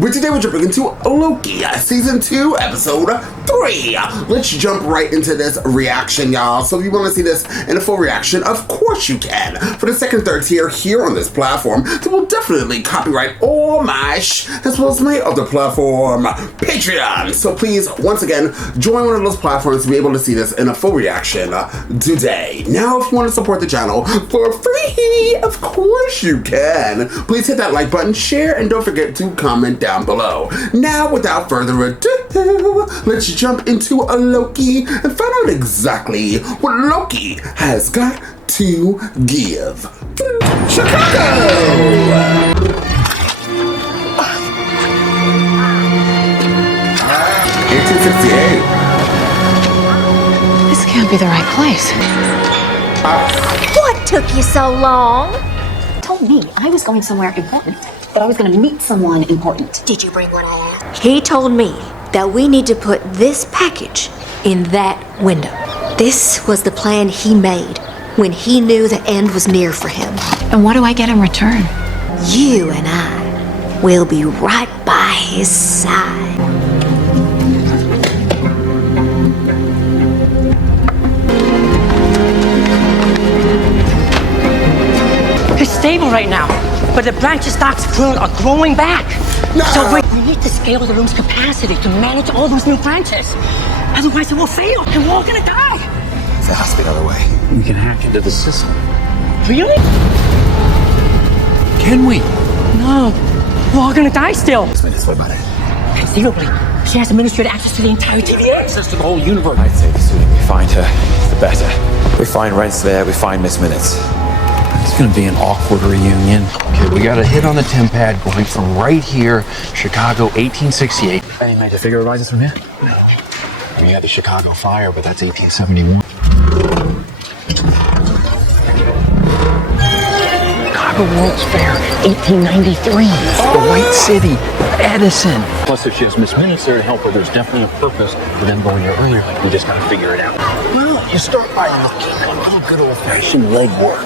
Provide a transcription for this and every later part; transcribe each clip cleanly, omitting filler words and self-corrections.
But today we're jumping into Loki, Season 2, Episode 3. Let's jump right into this reaction, y'all. So if you want to see this in a full reaction, of course you can. For the second, third tier here on this platform, that will definitely copyright all my as well as my other platform, Patreon. So please, once again, join one of those platforms to be able to see this in a full reaction today. Now, if you want to support the channel for free, of course you can. Please hit that like button, share, and don't forget to comment down below. Now, without further ado, let's jump into a Loki and find out exactly what Loki has got to give. Chicago! 1868. This can't be the right place. What took you so long? Told me I was going somewhere important, that I was going to meet someone important. Did you bring one along? He told me that we need to put this package in that window. This was the plan he made when he knew the end was near for him. And what do I get in return? You and I will be right by his side. It's stable right now, but the branches stocks are growing back. No. So we need to scale the room's capacity to manage all those new branches. Otherwise it will fail and we're all gonna die. There has to be another way. We can hack into the system. Really? Can we? No, we're all gonna die still. Explain this way about it. Conceivably, she has administrative access to the entire TVA. Access to the whole universe. I'd say the sooner we find her, the better. We find Rents there, we find Miss Minutes. It's gonna be an awkward reunion. Okay, we got a hit on the tempad going from right here, Chicago, 1868. Any major figure arises from here? No. We had the Chicago fire, but that's 1871. Chicago World's Fair, 1893. The White City, Edison. Plus, if she has Miss Minutes there to help her, there's definitely a purpose for them going there earlier. We just gotta figure it out. Well, you start by looking at a little good old-fashioned legwork.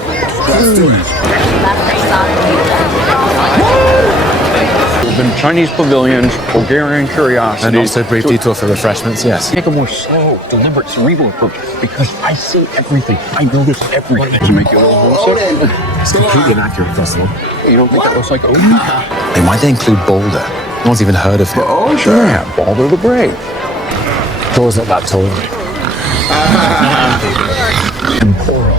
There's been Chinese pavilions, Bulgarian curiosities. And also brief detour for refreshments, yes. Take a more slow, deliberate, cerebral approach because I see everything. I notice everything. To make you a little homesick? It's completely inaccurate, first of all. You don't think that looks like Odin? Then why'd they include Boulder? No one's even heard of him. Oh, sure. Yeah, Baldur the Brave. Thor's not that tall. Temporal.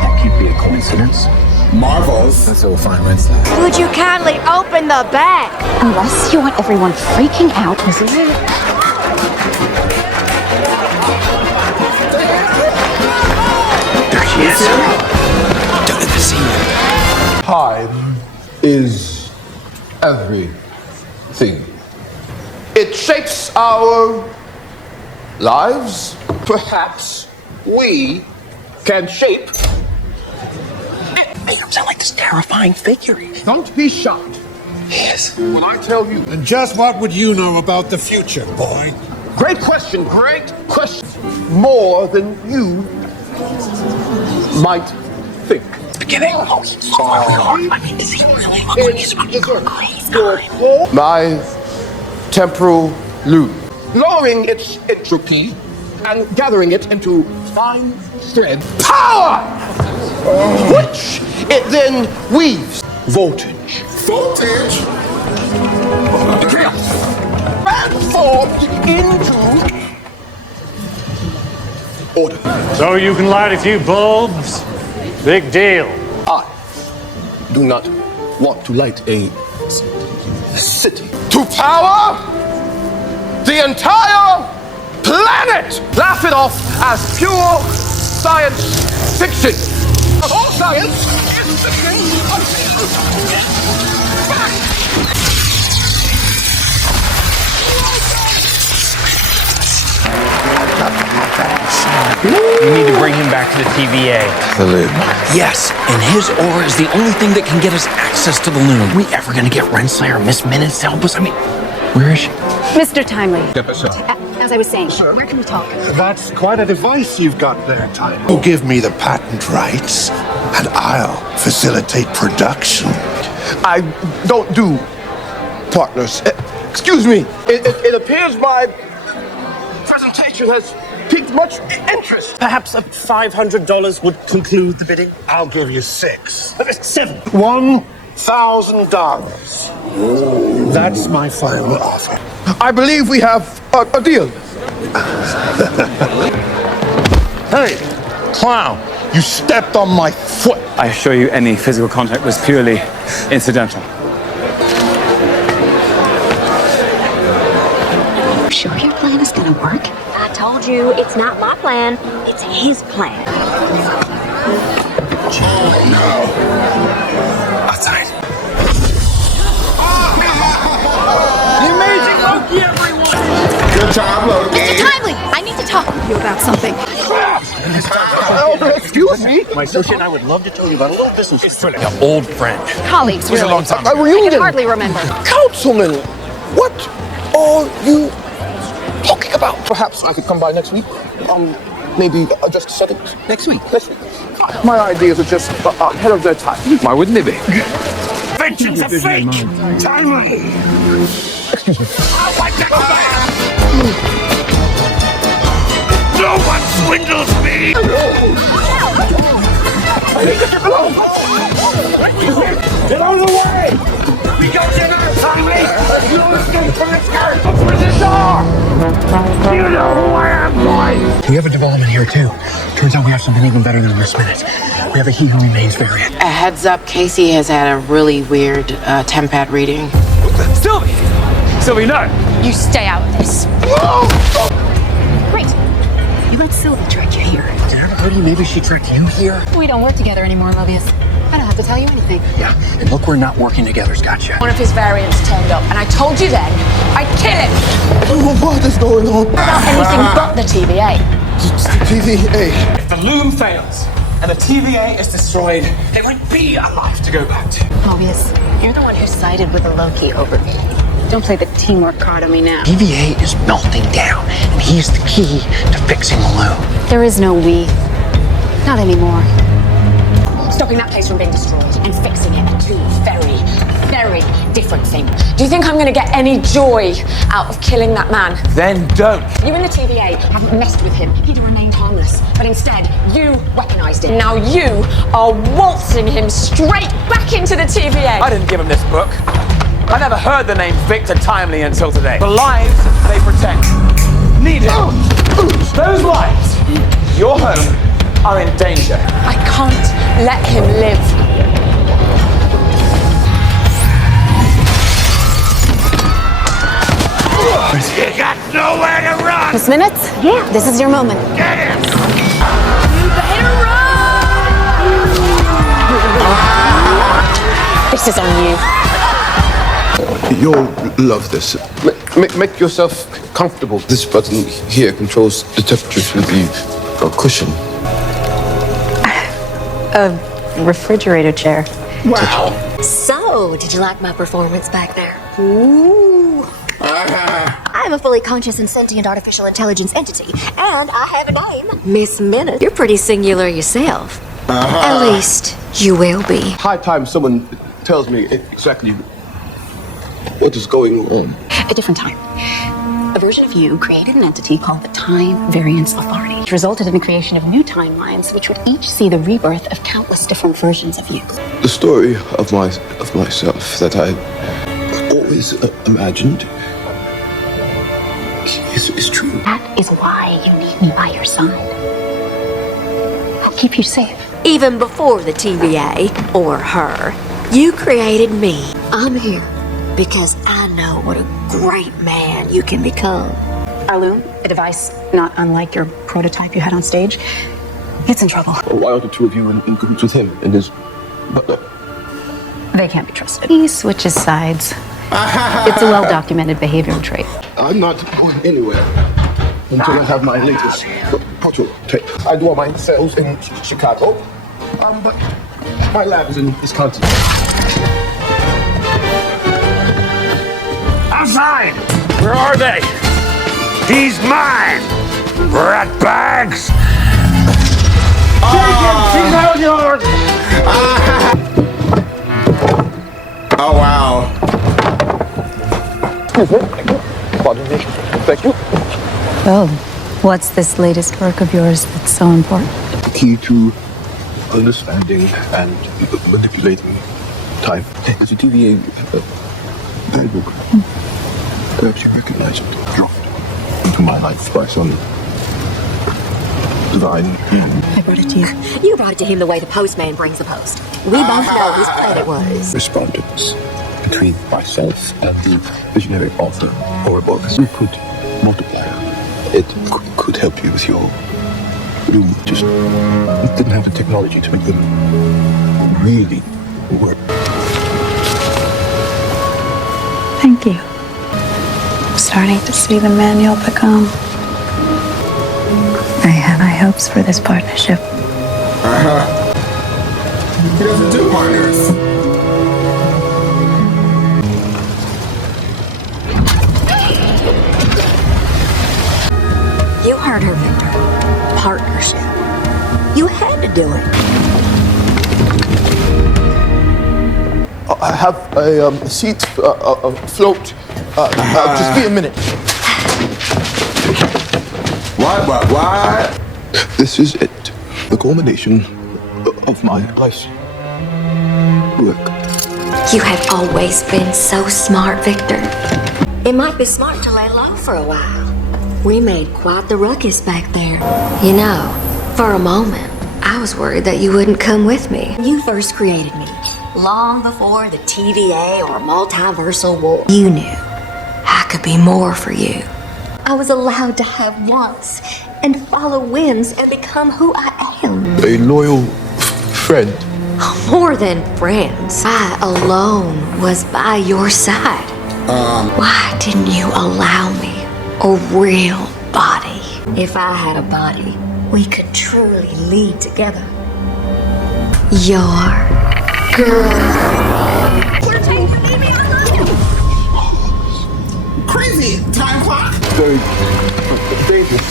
That can't be a coincidence. Marvels. That's all fine Wednesday. Would you kindly open the back? Unless you want everyone freaking out, isn't it? There she is. Don't let her see you. Time is everything. It shapes our lives. Perhaps we can shape. You don't sound like this terrifying figure. Don't be shocked. Yes. When I tell you. And just what would you know about the future, boy? Great question, great question. More than you might think. Beginning. Oh, he's so I mean, is he really looking crazy? My temporal loop, lowering its entropy and gathering it into fine thread power, which it then weaves. Voltage. Voltage? Transformed into order. So you can light a few bulbs? Big deal. I do not want to light a city. To power the entire planet! Laugh it off as pure science fiction. All science is fiction You need to bring him back to the TVA. The loop. Yes, and his aura is the only thing that can get us access to the loom. Are we ever gonna get Renslayer or Miss Minutes to help us? I mean, where is she? Mr. Timely, As I was saying, where can we talk? That's quite a device you've got there, Tyler. You give me the patent rights, and I'll facilitate production. I don't do partners. Excuse me. It appears my presentation has piqued much interest. Perhaps $500 would conclude the bidding? I'll give you 6. 7. $1,000. That's my final offer. I believe we have a deal. Hey, clown, you stepped on my foot. I assure you any physical contact was purely incidental. Sure your plan is gonna work? I told you it's not my plan, it's his plan. Outside. The amazing Loki, everyone! Good job, Loki. Mr. Timely, I need to talk with you about something. Excuse me? My associate and I would love to tell you about a little business. It's an old friend. Colleagues, really. A long time ago. I can hardly remember. Councilman, what are you talking about? Perhaps I could come by next week. Maybe just set it next week. My ideas are just ahead of their time. Why wouldn't they be? Vengeance a fake! Timely! Excuse me. No one swindles me! Get out of the way! We got dinner, Timely! You escape from this car! Open the door! You know who I am, boy! We have a development here, too. Turns out we have something even better than this minute. We have a He Who Remains variant. A heads up, Casey has had a really weird tempad reading. Sylvie, no! You stay out of this. Great. You let Sylvie track you here. Did I ever heard you? Maybe she tracked you here? We don't work together anymore, Mobius. I don't have to tell you anything. Yeah, and look, we're not working together's gotcha. One of his variants turned up, and I told you then, I'd kill him. What is going on? About anything but the TVA. TVA. If the loom fails and the TVA is destroyed, there won't be a life to go back to. Mobius, you're the one who sided with the Loki over me. Don't play the teamwork card on me now. TVA is melting down, and he's the key to fixing the loom. There is no we. Not anymore. Stopping that place from being destroyed and fixing it are two very, very different things. Do you think I'm going to get any joy out of killing that man? Then don't. You and the TVA haven't messed with him. He'd have remained harmless. But instead, you weaponized him. Now you are waltzing him straight back into the TVA. I didn't give him this book. I never heard the name Victor Timely until today. The lives they protect need him. Those lives, your home, are in danger. I can't let him live. You got nowhere to run! Miss Minutes? Yeah. This is your moment. Get him! You better run! This is on you. You'll love this. Make yourself comfortable. This button here controls the temperature through the cushion. A refrigerator chair. Wow. So, did you like my performance back there? Ooh. I'm a fully conscious and sentient artificial intelligence entity, and I have a name. Miss Minute. You're pretty singular yourself. At least, you will be. High time someone tells me exactly what is going on. A different time. A version of you created an entity called the Time Variance Authority, which resulted in the creation of new timelines, which would each see the rebirth of countless different versions of you. The story of myself that I always imagined is true. That is why you need me by your side. I'll keep you safe. Even before the TVA, or her, you created me. I'm here because I know what a great man you can become. Our loom, a device not unlike your prototype you had on stage, it's in trouble. Why aren't the two of you in cahoots with him and his butler? They can't be trusted. He switches sides. It's a well-documented behavioral trait. I'm not going anywhere until I have my latest prototype. I do all my sales in Chicago, but my lab is in Wisconsin. Outside! Where are they? He's mine! Rat bags! Take him! He's all yours! Oh, wow. Excuse me. Pardon me. Thank you. Oh, what's this latest work of yours that's so important? The key to understanding and manipulating time. It's a TVA guidebook. Perhaps you recognize it. Dropped into my life by some divine hand. I brought it to you. You brought it to him the way the postman brings the post. We both know whose plan it was. Correspondence between myself and the visionary author or a book. You could multiply it. It could help you with your room. Just didn't have the technology to make them really work. Thank you. I'm starting to see the man you'll become. I have high hopes for this partnership. He doesn't do partners. You heard her, Victor. Partnership. You had to do it. I have a seat, a float. Just be a minute. What? This is it. The culmination of my life's work. You have always been so smart, Victor. It might be smart to lay low for a while. We made quite the ruckus back there. You know, for a moment, I was worried that you wouldn't come with me. You first created me, long before the TVA or multiversal war. You knew I could be more for you. I was allowed to have wants and follow winds and become who I am. A loyal friend. More than friends. I alone was by your side. Why didn't you allow me a real body? If I had a body, we could truly lead together. Your girl. Crazy time clock. Very dangerous.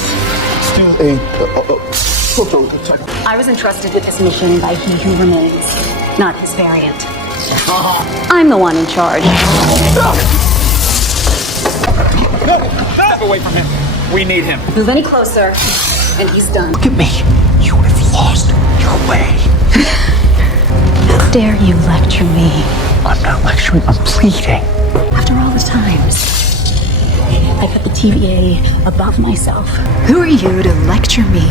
Still a prototype. I was entrusted with this mission by He Who Remains, not his variant. I'm the one in charge. Step away from him. We need him. Move any closer, and he's done. Look at me. You have lost your way. How dare you lecture me? I'm not lecturing, I'm pleading. After all the times I put the TVA above myself. Who are you to lecture me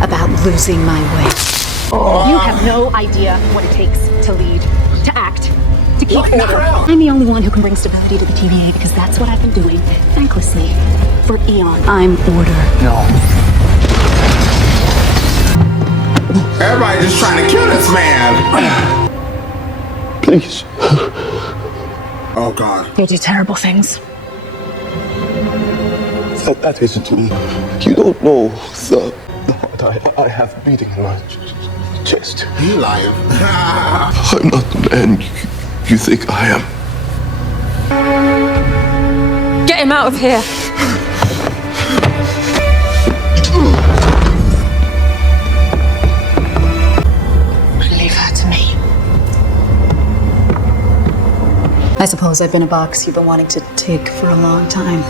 about losing my way? You have no idea what it takes to lead, to act, to keep order. I'm the only one who can bring stability to the TVA because that's what I've been doing, thanklessly, for eons. I'm order. No. Everybody just trying to kill this man. Please. Oh God. They do terrible things. That isn't me. You don't know the heart I have beating in my chest. You lying. I'm not the man you think I am. Get him out of here. Leave her to me. I suppose I've been a box you've been wanting to take for a long time.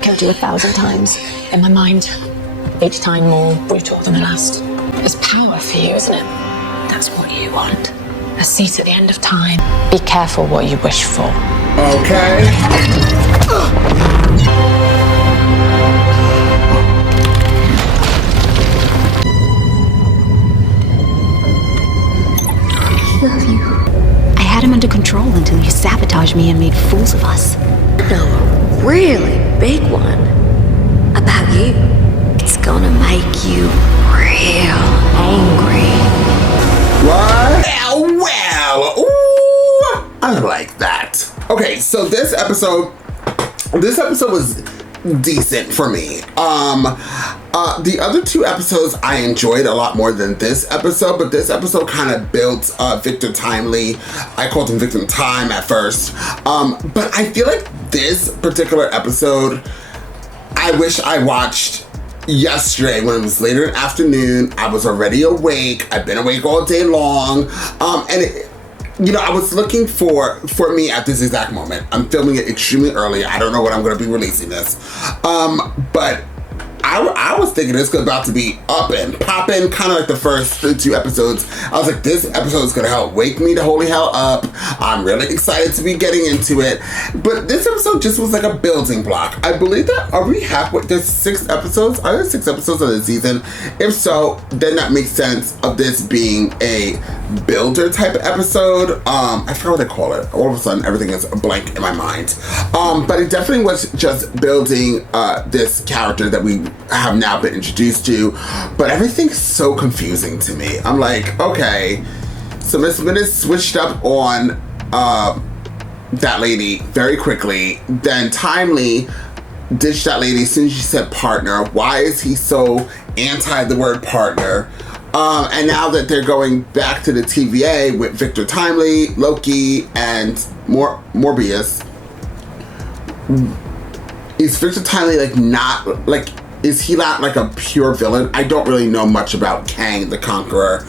Killed you 1,000 times. In my mind, each time more brutal than the last. It's power for you, isn't it? That's what you want. A seat at the end of time. Be careful what you wish for. Okay. Love you. I had him under control until you sabotaged me and made fools of us. No, a really big one about you. It's gonna make you real angry. What? Well, ooh, I like that. Okay, so this episode was decent for me. The other two episodes I enjoyed a lot more than this episode, but this episode kind of built Victor Timely. I called him Victim Time at first. But I feel like this particular episode, I wish I watched yesterday when it was later in the afternoon. I was already awake. I've been awake all day long. And you know, I was looking for me at this exact moment. I'm filming it extremely early. I don't know when I'm going to be releasing this. But I was thinking it's about to be up and popping, kind of like the first 2 episodes. I was like, this episode is going to help wake me the holy hell up. I'm really excited to be getting into it. But this episode just was like a building block. I believe that, are we halfway? There's 6 episodes? Are there 6 episodes of the season? If so, then that makes sense of this being a builder type of episode. I forgot what they call it. All of a sudden, everything is a blank in my mind. But it definitely was just building this character that we have now been introduced to, but everything's so confusing to me. I'm like, okay, so Miss Minute switched up on that lady very quickly, then Timely ditched that lady as soon as she said partner. Why is he so anti the word partner? And now that they're going back to the TVA with Victor Timely, Loki, and Mobius, is Victor Timely like not like, is he not like a pure villain? I don't really know much about Kang the Conqueror,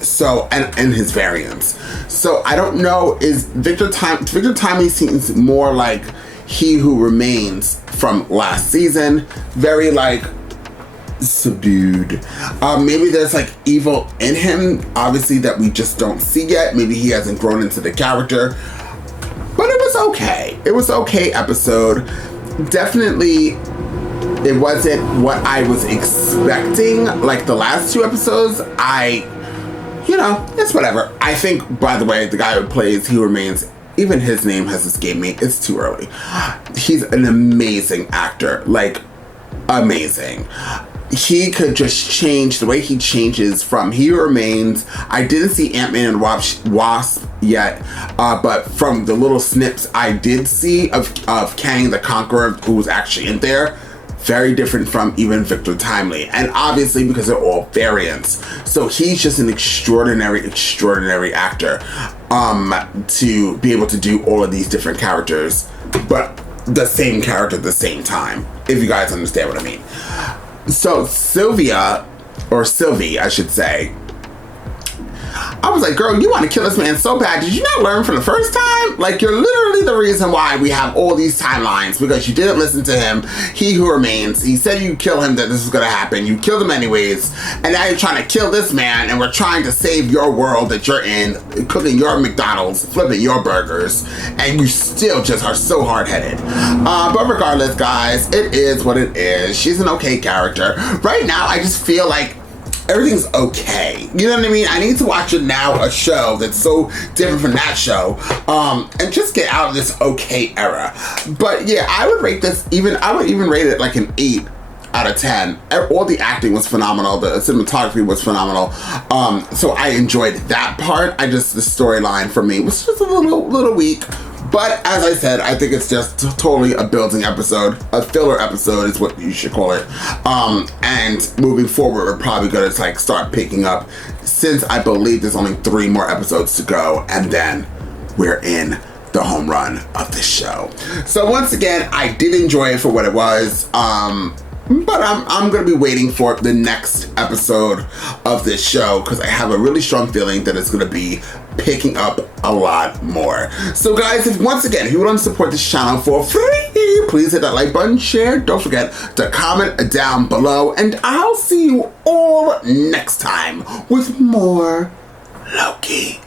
so and his variants. So I don't know. Is Victor Timely seems more like He Who Remains from last season, very like subdued. Maybe there's like evil in him, obviously, that we just don't see yet. Maybe he hasn't grown into the character, but it was okay. It was okay episode. Definitely. It wasn't what I was expecting, like the last 2 episodes. You know, it's whatever. I think, by the way, the guy who plays He Remains, even his name has escaped me. It's too early. He's an amazing actor, like, amazing. He could just change the way he changes from He Remains. I didn't see Ant-Man and Wasp yet, but from the little snips I did see of Kang the Conqueror, who was actually in there, very different from even Victor Timely. And obviously because they're all variants. So he's just an extraordinary actor to be able to do all of these different characters, but the same character at the same time, if you guys understand what I mean. So Sylvie, I should say, I was like, girl, you want to kill this man so bad. Did you not learn from the first time? Like, you're literally the reason why we have all these timelines, because you didn't listen to him. He Who Remains, he said you kill him, that this was going to happen. You killed him anyways. And now you're trying to kill this man, and we're trying to save your world that you're in, cooking your McDonald's, flipping your burgers, and you still just are so hard-headed. But regardless, guys, it is what it is. She's an okay character. Right now, I just feel like everything's okay. You know what I mean? I need to watch it now, a show that's so different from that show, and just get out of this okay era. But yeah, I would rate this I would even rate it like an 8 out of 10. All the acting was phenomenal. The cinematography was phenomenal. So I enjoyed that part. The storyline for me was just a little weak. But as I said, I think it's just totally a building episode. A filler episode is what you should call it. And moving forward, we're probably going to like start picking up, since I believe there's only 3 more episodes to go, and then we're in the home run of this show. So once again, I did enjoy it for what it was. But I'm going to be waiting for the next episode of this show, because I have a really strong feeling that it's going to be picking up a lot more. So guys, if you want to support this channel for free, please hit that like button, share, don't forget to comment down below, and I'll see you all next time with more Loki